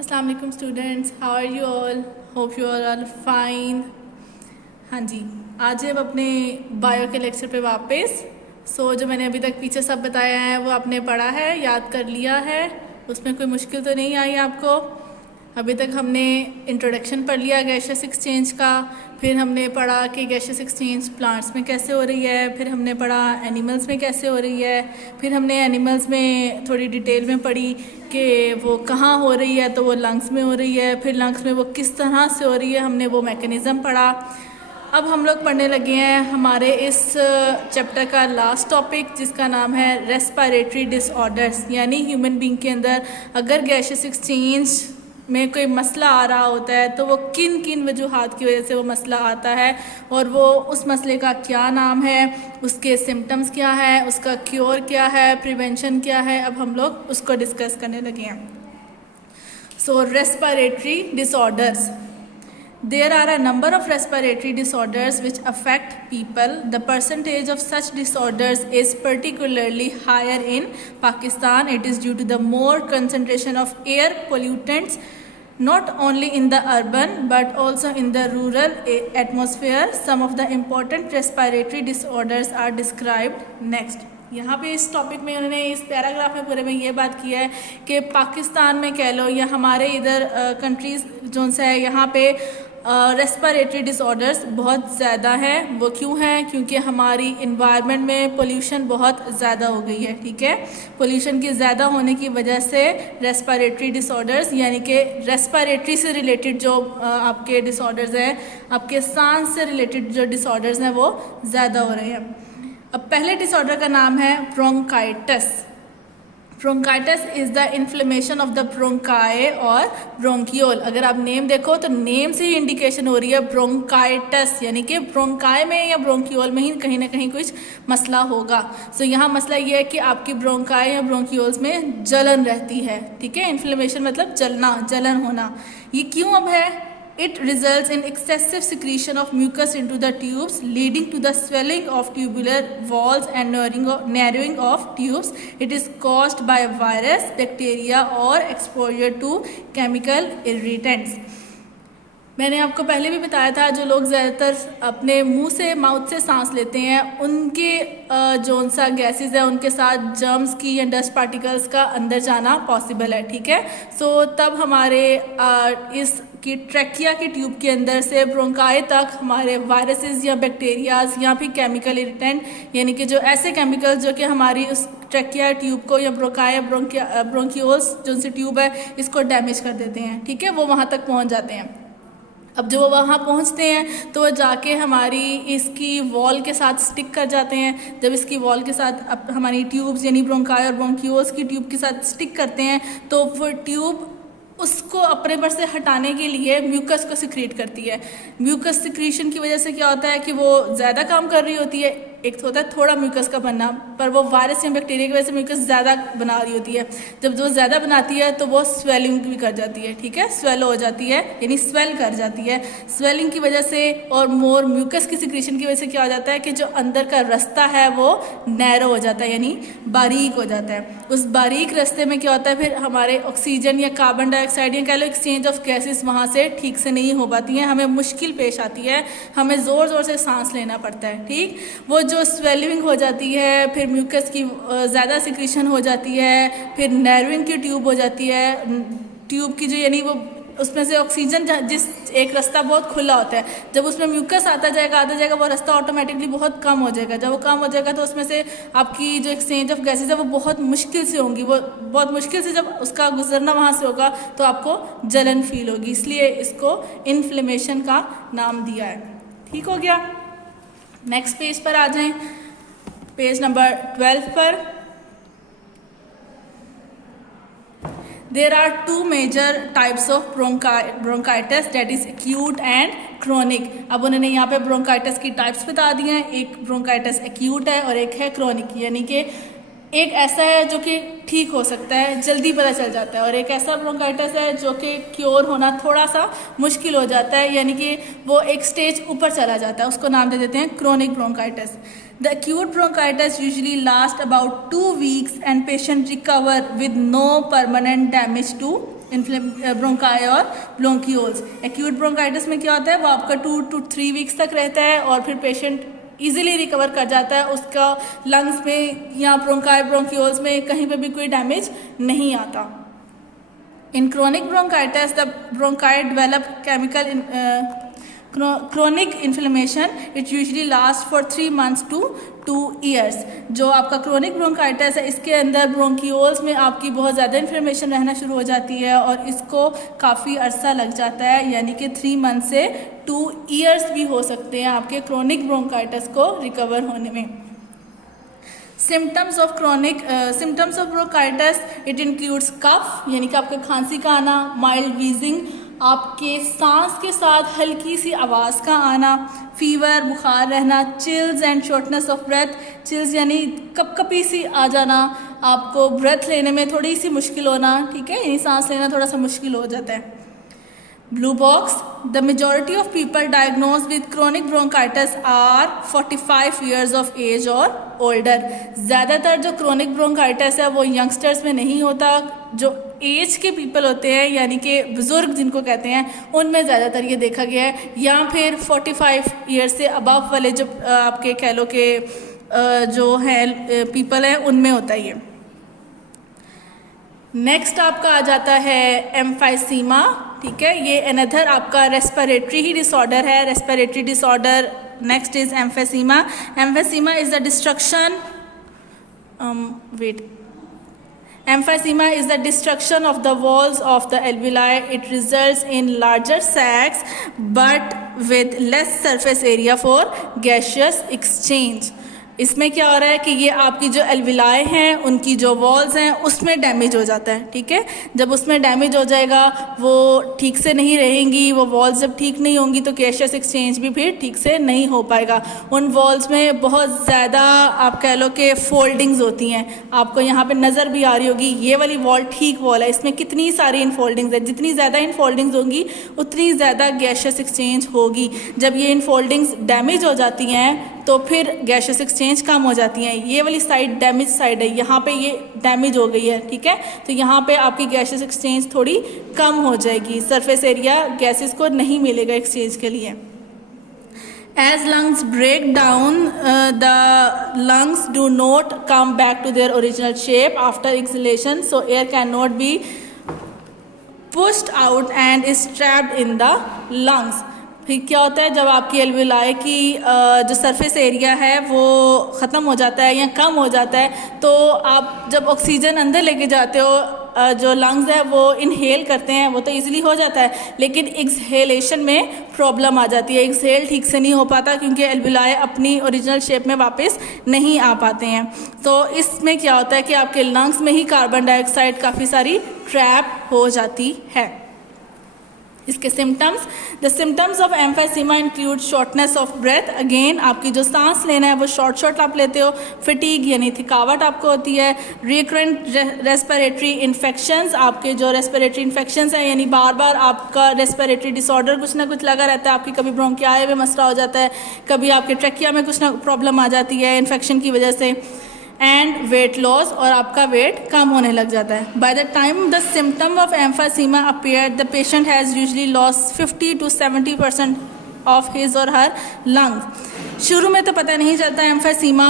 अस्सलाम वालेकुम students, how are you all? Hope you are fine. हाँ जी, आज हम अपने बायो के लेक्चर पे वापस। जो मैंने अभी तक पीछे सब बताया है वो आपने पढ़ा है, याद कर लिया है, उसमें कोई मुश्किल तो नहीं आई आपको? अभी तक हमने इंट्रोडक्शन पढ़ लिया गैसियस एक्सचेंज का, फिर हमने पढ़ा कि गैसियस एक्सचेंज प्लांट्स में कैसे हो रही है, फिर हमने पढ़ा एनिमल्स में कैसे हो रही है, फिर हमने एनिमल्स में थोड़ी डिटेल में पढ़ी कि वो कहाँ हो रही है, तो वो लंग्स में हो रही है, फिर लंग्स में वो किस तरह से हो रही है, हमने वो मैकेनिज़्म पढ़ा। अब हम लोग पढ़ने लगे हैं हमारे इस चैप्टर का लास्ट टॉपिक, जिसका नाम है रेस्पिरेटरी डिसऑर्डर्स। यानी ह्यूमन बींग के अंदर अगर गैसियस एक्सचेंज में कोई मसला आ रहा होता है तो वो किन किन वजूहात की वजह से वो मसला आता है, और वो उस मसले का क्या नाम है, उसके सिम्टम्स क्या है, उसका क्योर क्या है, प्रिवेंशन क्या है। अब हम लोग उसको डिस्कस करने लगे हैं। Respiratory disorders. There are a number of respiratory disorders which affect people. The percentage of such disorders is particularly higher in Pakistan. It is due to the more concentration of air pollutants, not only in the urban but also in the rural atmosphere. Some of the important respiratory disorders are described next. यहाँ पे इस topic में उन्होंने इस paragraph में पूरे में ये बात किया है कि पाकिस्तान में कह लो या हमारे इधर कंट्रीज़ जो से है, यहाँ पे रेस्पिरेटरी डिसऑर्डर्स बहुत ज़्यादा हैं। वो क्यों हैं? क्योंकि हमारी इन्वायरमेंट में पोल्यूशन बहुत ज़्यादा हो गई है। ठीक है, पोल्यूशन की ज़्यादा होने की वजह से रेस्पिरेटरी डिसऑर्डर्स यानी कि रेस्पिरेटरी से रिलेटेड जो आपके डिसऑर्डर्स हैं, आपके सांस से रिलेटेड जो डिसऑर्डर्स हैं वो ज़्यादा हो रहे हैं। अब पहले डिसऑर्डर का नाम है bronchitis. Bronchitis is the inflammation of the bronchi और ब्रोंकियोल. अगर आप नेम देखो तो नेम से ही इंडिकेशन हो रही है ब्रोंकाइटिस, यानी कि ब्रोंकाई में या ब्रोंकियोल में ही कहीं ना कहीं कुछ मसला होगा. यहाँ मसला ये है कि आपकी ब्रोंकाई या ब्रोंकियोल्स में जलन रहती है. ठीक है, इन्फ्लेमेशन मतलब जलना, जलन होना. ये क्यों अब है? It results in excessive secretion of mucus into the tubes, leading to the swelling of tubular walls and narrowing of tubes. It is caused by virus, bacteria or exposure to chemical irritants. मैंने आपको पहले भी बताया था, जो लोग ज़्यादातर अपने मुंह से माउथ से सांस लेते हैं उनके जोन सा गैसेस है उनके साथ जर्म्स की या डस्ट पार्टिकल्स का अंदर जाना पॉसिबल है. ठीक है, तब हमारे इस की ट्रैकिया की ट्यूब के अंदर से ब्रोंकाई तक हमारे वायरसेस या बैक्टीरियाज या फिर केमिकल इरिटेंट, यानी कि जो ऐसे केमिकल्स जो कि हमारी उस ट्रैकिया ट्यूब को या ब्रोंकाई ब्रोंकियोल्स जो सी ट्यूब है इसको डैमेज कर देते हैं. ठीक है, वो वहाँ तक पहुँच जाते हैं. अब जो वो वहाँ पहुँचते हैं तो वो जाके हमारी इसकी वॉल के साथ स्टिक कर जाते हैं. जब इसकी वॉल के साथ हमारी ट्यूब्स यानी ब्रोंकाई और ब्रोंकियोल्स की ट्यूब के साथ स्टिक करते हैं तो वो ट्यूब उसको अपने पर से हटाने के लिए म्यूकस को सिक्रीट करती है. म्यूकस सिक्रीशन की वजह से क्या होता है कि वो ज़्यादा काम कर रही होती है. एक होता है थोड़ा म्यूकस का बनना, पर वो वायरस या बैक्टीरिया की वजह से म्यूकस ज़्यादा बना रही होती है. जब वो ज़्यादा बनाती है तो वो स्वेलिंग भी कर जाती है. ठीक है, स्वेल हो जाती है यानी स्वेल कर जाती है. स्वेलिंग की वजह से और मोर म्यूकस की सिक्रीशन की वजह से क्या हो जाता है कि जो अंदर का रास्ता है वो नैरो हो जाता है यानी बारीक हो जाता है. उस बारीक रास्ते में क्या होता है, फिर हमारे ऑक्सीजन या कार्बन डाइऑक्साइड या कह लो एक्सचेंज ऑफ गैसेस वहाँ से ठीक से नहीं हो पाती हैं. हमें मुश्किल पेश आती है, हमें ज़ोर ज़ोर से सांस लेना पड़ता है. ठीक, वो जो स्वेलिंग हो जाती है, फिर म्यूकस की ज़्यादा सिक्रीशन हो जाती है, फिर नर्विंग की ट्यूब हो जाती है. ट्यूब की जो यानी वो उसमें से ऑक्सीजन जिस एक रास्ता बहुत खुला होता है, जब उसमें म्यूकस आता जाएगा वो रास्ता ऑटोमेटिकली बहुत कम हो जाएगा. जब वो कम हो जाएगा तो उसमें से आपकी जो एक्सचेंज ऑफ गैसेज है वो बहुत मुश्किल से होंगी. वो बहुत मुश्किल से जब उसका गुजरना वहाँ से होगा तो आपको जलन फील होगी. इसलिए इसको इन्फ्लेमेशन का नाम दिया है. ठीक हो गया, नेक्स्ट पेज पर आ जाएं, पेज नंबर 12 पर. There are two major types of bronchitis, that is acute and chronic. अब उन्होंने यहाँ पे ब्रोंकाइटिस की टाइप्स बता दी हैं. एक ब्रोंकाइटिस एक्यूट है और एक है क्रोनिक, यानी कि एक ऐसा है जो कि ठीक हो सकता है, जल्दी पता चल जाता है, और एक ऐसा ब्रोंकाइटिस है जो कि क्योर होना थोड़ा सा मुश्किल हो जाता है, यानी कि वो एक स्टेज ऊपर चला जाता है, उसको नाम दे देते हैं chronic bronchitis. The acute bronchitis usually last about 2 weeks and patient recover with no permanent damage to bronchi और ब्रोंकियोल्स। एक्यूट ब्रोंकाइटिस में क्या होता है, वो आपका 2 to 3 वीक्स तक रहता है और फिर पेशेंट इजीली रिकवर कर जाता है, उसका लंग्स में या ब्रोंकाई ब्रोंकियोल्स में कहीं पे भी कोई डैमेज नहीं आता। In chronic bronchitis the bronchi develop chemical chronic inflammation it usually lasts for 3 months to 2 years। जो आपका क्रोनिक ब्रोंकाइटिस है इसके अंदर ब्रोंकियोल्स में आपकी बहुत ज़्यादा इन्फ्लेमेशन रहना शुरू हो जाती है और इसको काफ़ी अरसा लग जाता है, यानी कि 3 मंथ से 2 years भी हो सकते हैं आपके क्रोनिक ब्रोंकाइटिस को रिकवर होने में। Symptoms of bronchitis it includes cough, यानी कि आपके खांसी का आना, माइल्ड वीजिंग, आपके सांस के साथ हल्की सी आवाज़ का आना, फीवर बुखार रहना, chills and shortness of breath. Chills यानी कपकपी सी आ जाना, आपको ब्रेथ लेने में थोड़ी सी मुश्किल होना, ठीक है, यानी सांस लेना थोड़ा सा मुश्किल हो जाता है। Blue box the majority of people diagnose with chronic bronchitis are 45 years of age और ओल्डर। ज़्यादातर जो क्रोनिक ब्रोंकाइटिस है वो यंगस्टर्स में नहीं होता, जो एज के पीपल होते हैं यानी कि बुज़ुर्ग जिनको कहते हैं उनमें ज़्यादातर ये देखा गया है, या फिर 45 years से अबव वाले जो आपके कह लो के जो है पीपल हैं उनमें होता है ये। नेक्स्ट आपका आ जाता है एम्फाइसीमा, ठीक है, ये अनदर आपका रेस्पिरेटरी ही डिसऑर्डर है, respiratory disorder. Next is emphysema. Emphysema is the destruction Emphysema is the destruction of the walls of the alveoli. It results in larger sacs but with less surface area for gaseous exchange. इसमें क्या हो रहा है कि ये आपकी जो alveoli हैं उनकी जो वॉल्स हैं उसमें डैमेज हो जाता है, ठीक है। जब उसमें डैमेज हो जाएगा वो ठीक से नहीं रहेंगी, वो वॉल्स जब ठीक नहीं होंगी तो गैसियस एक्सचेंज भी फिर ठीक से नहीं हो पाएगा। उन वॉल्स में बहुत ज़्यादा आप कह लो कि फोल्डिंग्स होती हैं, आपको यहाँ पे नज़र भी आ रही होगी, ये वाली वॉल ठीक वॉल है, इसमें कितनी सारी इनफोल्डिंग्स है, जितनी ज़्यादा इनफोल्डिंग्स होंगी उतनी ज़्यादा गैसियस एक्सचेंज होगी। जब ये इनफोल्डिंग्स डैमेज हो जाती हैं तो फिर गैसियस एक्सचेंज कम हो जाती हैं। ये वाली साइड डैमेज साइड है, यहाँ पे ये डैमेज हो गई है, ठीक है, तो यहाँ पे आपकी गैसियस एक्सचेंज थोड़ी कम हो जाएगी, सरफेस एरिया गैसेस को नहीं मिलेगा एक्सचेंज के लिए। As lungs break down, the lungs do not come back to their original shape after exhalation, so air cannot be pushed out and is trapped in the lungs। फिर क्या होता है, जब आपकी एल्विलाई की जो सरफेस एरिया है वो ख़त्म हो जाता है या कम हो जाता है, तो आप जब ऑक्सीजन अंदर लेके जाते हो, जो लंग्स है वो इनहेल करते हैं, वो तो इजीली हो जाता है, लेकिन एक्सहेलेशन में प्रॉब्लम आ जाती है, एक्सहेल ठीक से नहीं हो पाता क्योंकि एल्विलाई अपनी ओरिजिनल शेप में वापस नहीं आ पाते हैं। तो इसमें क्या होता है कि आपके लंग्स में ही कार्बन डाइऑक्साइड काफ़ी सारी ट्रैप हो जाती है। इसके symptoms, the symptoms of emphysema include shortness of breath. Again आपकी जो सांस लेना है वो शॉर्ट आप लेते हो, फिटीग यानी थकावट आपको होती है, रिकरेंट रेस्पिरेटरी इन्फेक्शंस, आपके जो रेस्पिरेटरी इन्फेक्शंस हैं यानी बार बार आपका रेस्पिरेटरी डिसऑर्डर कुछ ना कुछ लगा रहता है, आपकी कभी ब्रोंकियाई में मसला हो जाता है, कभी आपके ट्रकिया में कुछ ना प्रॉब्लम आ जाती है इन्फेक्शन की वजह से, एंड वेट लॉस, और आपका वेट कम होने लग जाता है। By the time the symptom of emphysema appear the patient has usually loss 50 to 70% of his और हर लंग्स। शुरू में तो पता नहीं चलता एम्फाइसीमा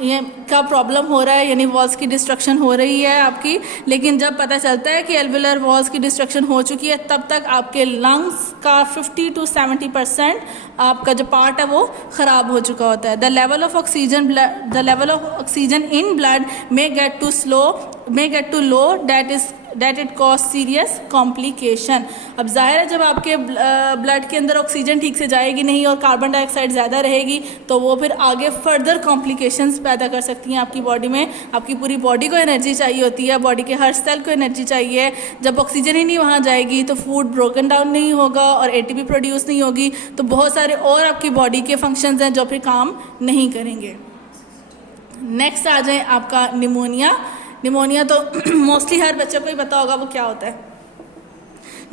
ये का प्रॉब्लम हो रहा है, यानी वॉल्स की डिस्ट्रक्शन हो रही है आपकी, लेकिन जब पता चलता है कि एल्विलर वॉल्स की डिस्ट्रक्शन हो चुकी है तब तक आपके लंग्स का 50 to 70% आपका जो पार्ट है वो ख़राब हो चुका होता है। The level of oxygen in blood may get too low that it cause serious complication. अब जाहिर है जब आपके ब्लड के अंदर ऑक्सीजन ठीक से जाएगी नहीं और कार्बन डाइऑक्साइड ज़्यादा रहेगी तो वो फिर आगे फर्दर कॉम्प्लिकेशंस पैदा कर सकती हैं आपकी बॉडी में। आपकी पूरी बॉडी को एनर्जी चाहिए होती है, बॉडी के हर सेल को एनर्जी चाहिए। जब ऑक्सीजन ही नहीं वहाँ जाएगी तो फूड ब्रोकन डाउन नहीं होगा और एटीपी प्रोड्यूस नहीं होगी, तो बहुत सारे और आपकी बॉडी के फंक्शंस हैं जो फिर काम नहीं करेंगे। नेक्स्ट आ जाए आपका निमोनिया। निमोनिया तो मोस्टली हर बच्चे को ही पता होगा वो क्या होता है।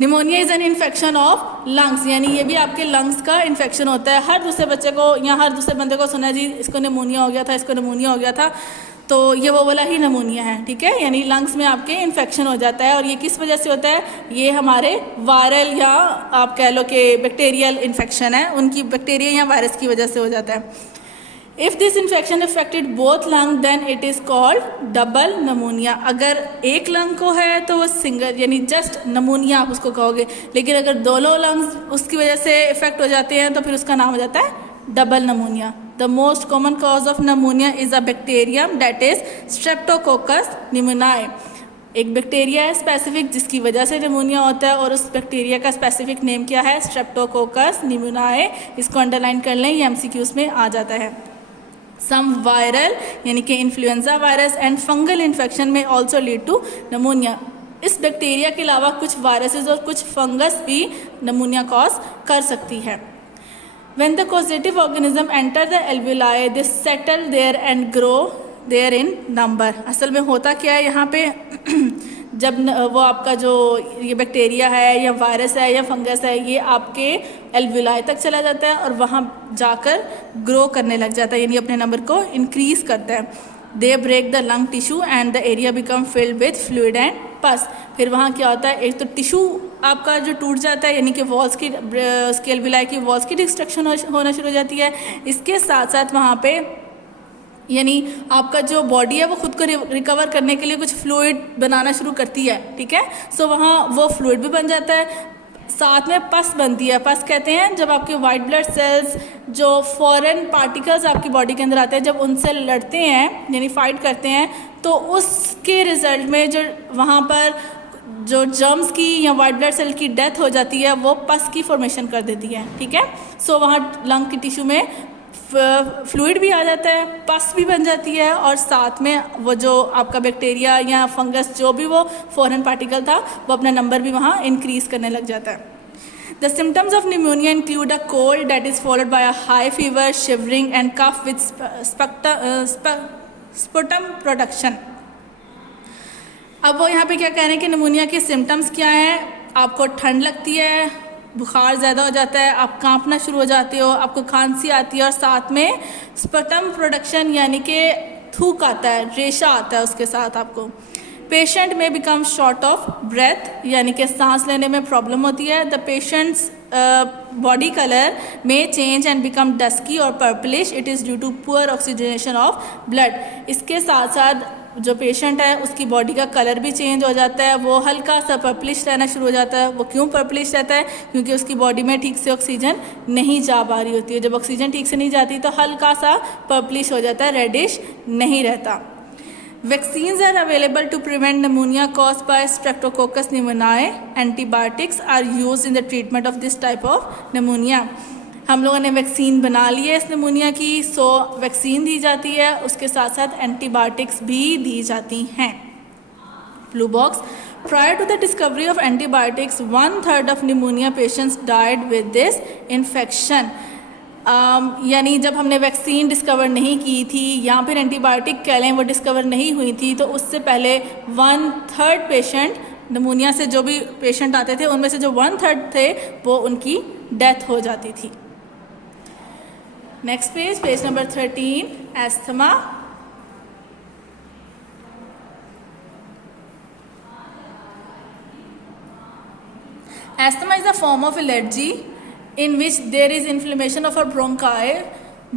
Pneumonia is an infection of lungs, यानी ये भी आपके लंग्स का इन्फेक्शन होता है। हर दूसरे बच्चे को या हर दूसरे बंदे को सुना जी इसको निमोनिया हो गया था, इसको निमोनिया हो गया था, तो ये वो वाला ही निमोनिया है, ठीक है। यानी लंग्स में आपके इन्फेक्शन हो जाता है। और ये किस वजह से होता है? ये हमारे वायरल या आप कह लो कि बैक्टीरियल इन्फेक्शन है, उनकी बैक्टीरिया या वायरस की वजह से हो जाता है। If this infection affected both lung then it is called double pneumonia. अगर एक लंग को है तो वो सिंगल यानी जस्ट नमोनिया आप उसको कहोगे, लेकिन अगर दोनों लंग्स उसकी वजह से इफेक्ट हो जाते हैं तो फिर उसका नाम हो जाता है double pneumonia. The most common cause of pneumonia is a bacterium that is streptococcus pneumoniae. एक बैक्टीरिया है स्पेसिफिक जिसकी वजह से निमोनिया होता है, और उस बैक्टीरिया का स्पेसिफिक नेम क्या है? स्ट्रेप्टोकोकस निमोनियाe। इसको अंडरलाइन कर लें, ये MCQs में आ जाता है। सम वायरल यानी कि influenza virus and fungal infection में ऑल्सो लीड टू नमोनिया। इस बैक्टीरिया के अलावा कुछ वायरसेस और कुछ फंगस भी नमोनिया कॉज कर सकती है। When the causative organism enter the alveoli, they settle there and grow there in number। असल में होता क्या है यहाँ पे जब वो आपका जो ये बैक्टीरिया है या वायरस है या फंगस है ये आपके एल्वुलाई तक चला जाता है और वहाँ जाकर ग्रो करने लग जाता है, यानी अपने नंबर को इंक्रीज करता है। They break the lung tissue and the area become filled with fluid and pus. फिर वहाँ क्या होता है? एक तो टिश्यू आपका जो टूट जाता है, यानी कि वॉल्स की उसके एल्वुलाई की वॉल्स की डिस्ट्रक्शन होना शुरू हो जाती है। इसके साथ साथ वहाँ पे यानी आपका जो बॉडी है वो खुद को रिकवर करने के लिए कुछ फ्लूइड बनाना शुरू करती है, ठीक है। सो वहाँ वो फ्लूइड भी बन जाता है, साथ में पस बनती है। पस कहते हैं जब आपके वाइट ब्लड सेल्स जो फॉरेन पार्टिकल्स आपकी बॉडी के अंदर आते हैं जब उनसे लड़ते हैं यानी फाइट करते हैं, तो उसके रिजल्ट में जो वहाँ पर जो जर्म्स की या वाइट ब्लड सेल की डेथ हो जाती है वो पस की फॉर्मेशन कर देती है, ठीक है। सो वहाँ लंग की टिश्यू में फ्लूइड भी आ जाता है, पस भी बन जाती है, और साथ में वो जो आपका बैक्टीरिया या फंगस जो भी वो फॉरेन पार्टिकल था वो अपना नंबर भी वहाँ इंक्रीज करने लग जाता है। The symptoms of pneumonia include a cold that is followed by a high fever, shivering and cough with sputum production. अब वो यहाँ पे क्या कह रहे हैं कि निमोनिया के सिम्टम्स क्या हैं? आपको ठंड लगती है, बुखार ज़्यादा हो जाता है, आप कांपना शुरू हो जाते हो, आपको खांसी आती है, और साथ में स्पटम प्रोडक्शन यानी कि थूक आता है, रेशा आता है उसके साथ आपको। पेशेंट में बिकम शॉर्ट ऑफ ब्रेथ यानी कि सांस लेने में प्रॉब्लम होती है। द पेशेंट्स बॉडी कलर में चेंज एंड बिकम डस्की और purplish, it is due to poor oxygenation of blood. इसके साथ साथ जो पेशेंट है उसकी बॉडी का कलर भी चेंज हो जाता है, वो हल्का सा पर्पलिश रहना शुरू हो जाता है। वो क्यों पर्पलिश रहता है? क्योंकि उसकी बॉडी में ठीक से ऑक्सीजन नहीं जा पा रही होती है। जब ऑक्सीजन ठीक से नहीं जाती तो हल्का सा पर्पलिश हो जाता है, रेडिश नहीं रहता। Vaccines are available to prevent pneumonia caused by streptococcus pneumoniae. Antibiotics are used in the treatment of this type of pneumonia. हम लोगों ने वैक्सीन बना ली है इस निमोनिया की, सो वैक्सीन दी जाती है, उसके साथ साथ एंटीबायोटिक्स भी दी जाती हैं। Blue box, prior to the discovery of antibiotics 1/3 of pneumonia patients died with this infection. यानी जब हमने वैक्सीन डिस्कवर नहीं की थी या फिर एंटीबायोटिक कह लें वो डिस्कवर नहीं हुई थी, तो उससे पहले 1/3 पेशेंट निमोनिया से जो भी पेशेंट आते थे उनमें से जो 1/3 थे वो उनकी डेथ हो जाती थी। Next page, page number 13, asthma. Asthma is a form of allergy in which there is inflammation of a bronchi,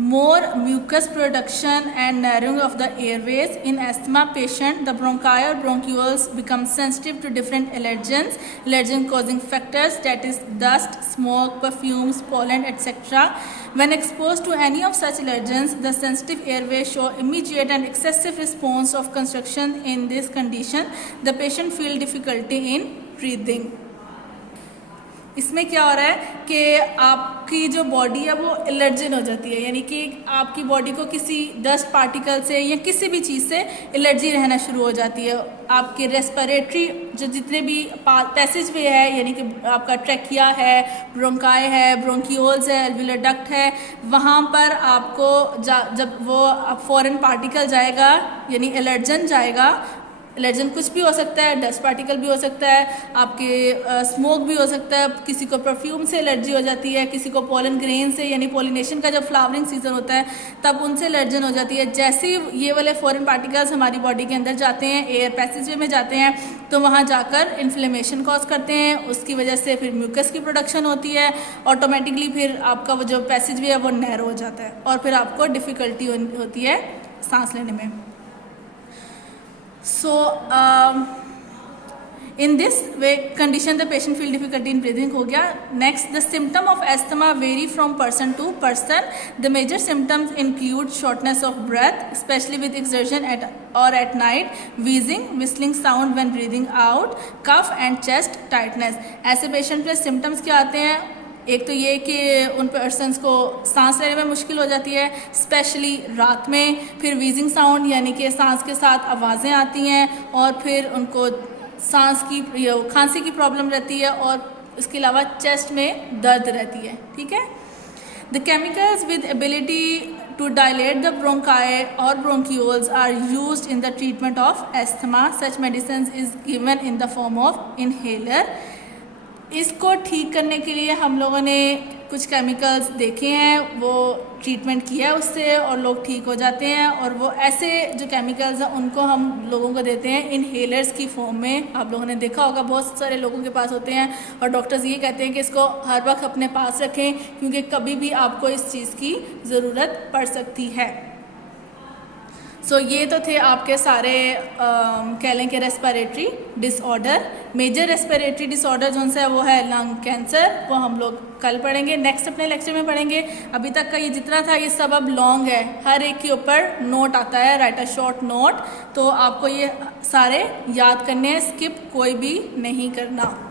more mucus production and narrowing of the airways. In asthma patient, the bronchi or bronchioles become sensitive to different allergens, allergen causing factors, that is dust, smoke, perfumes, pollen, etc. When exposed to any of such allergens, the sensitive airways show immediate and excessive response of constriction. In this condition, the patient feels difficulty in breathing. इसमें क्या हो रहा है कि आपकी जो body है वो एलर्जन हो जाती है, यानी कि आपकी बॉडी को किसी डस्ट पार्टिकल से या किसी भी चीज़ से एलर्जी रहना शुरू हो जाती है। आपके रेस्पिरेटरी जो जितने भी पैसेज वे है, यानी कि आपका ट्रैकिया है, ब्रोंकाई है, ब्रोंकियोल्स है, एल्वियोलर डक्ट है, वहाँ पर आपको जब वो फॉरेन पार्टिकल जाएगा यानी एलर्जन जाएगा, एलर्जन कुछ भी हो सकता है, डस्ट पार्टिकल भी हो सकता है, आपके स्मोक भी हो सकता है, किसी को परफ्यूम से एलर्जी हो जाती है, किसी को पोलन ग्रेन से, यानी पोलिनेशन का जब फ्लावरिंग सीजन होता है तब उनसे एलर्जन हो जाती है। जैसे ही ये वाले फॉरेन पार्टिकल्स हमारी बॉडी के अंदर जाते हैं, एयर पैसेजवे में जाते हैं, तो वहाँ जाकर इन्फ्लेमेशन कॉज करते हैं, उसकी वजह से फिर म्यूकस की प्रोडक्शन होती है, ऑटोमेटिकली फिर आपका वो जो पैसेजवे है वो नैरो हो जाता है और फिर आपको डिफ़िकल्टी होती है सांस लेने में। So, in this way condition the patient feel difficulty in breathing हो गया। Next, the symptom of asthma vary from person to person. The major symptoms include shortness of breath, especially with exertion at night, wheezing, whistling sound when breathing out, cough and chest tightness। ऐसे patient के symptoms क्या आते हैं? एक तो ये कि उन पर्सनस को सांस लेने में मुश्किल हो जाती है, स्पेशली रात में, फिर वीजिंग साउंड यानी कि सांस के साथ आवाज़ें आती हैं, और फिर उनको सांस की खांसी की प्रॉब्लम रहती है, और इसके अलावा चेस्ट में दर्द रहती है। ठीक है। The chemicals with ability to dilate the bronchi और bronchioles are used in the treatment of asthma. Such medicine is given in the form of inhaler. इसको ठीक करने के लिए हम लोगों ने कुछ केमिकल्स देखे हैं, वो ट्रीटमेंट किया है उससे और लोग ठीक हो जाते हैं, और वो ऐसे जो केमिकल्स हैं उनको हम लोगों को देते हैं इनहेलर्स की फॉर्म में। आप लोगों ने देखा होगा बहुत सारे लोगों के पास होते हैं, और डॉक्टर्स ये कहते हैं कि इसको हर वक्त अपने पास रखें क्योंकि कभी भी आपको इस चीज़ की ज़रूरत पड़ सकती है। सो ये तो थे आपके सारे कह लें कि respiratory disorder. Major respiratory disorder जो है वो है लंग कैंसर, वो हम लोग कल पढ़ेंगे, नेक्स्ट अपने लेक्चर में पढ़ेंगे। अभी तक का ये जितना था ये सब अब लॉन्ग है, हर एक के ऊपर नोट आता है, राइट अ शॉर्ट नोट, तो आपको ये सारे याद करने हैं, स्किप कोई भी नहीं करना।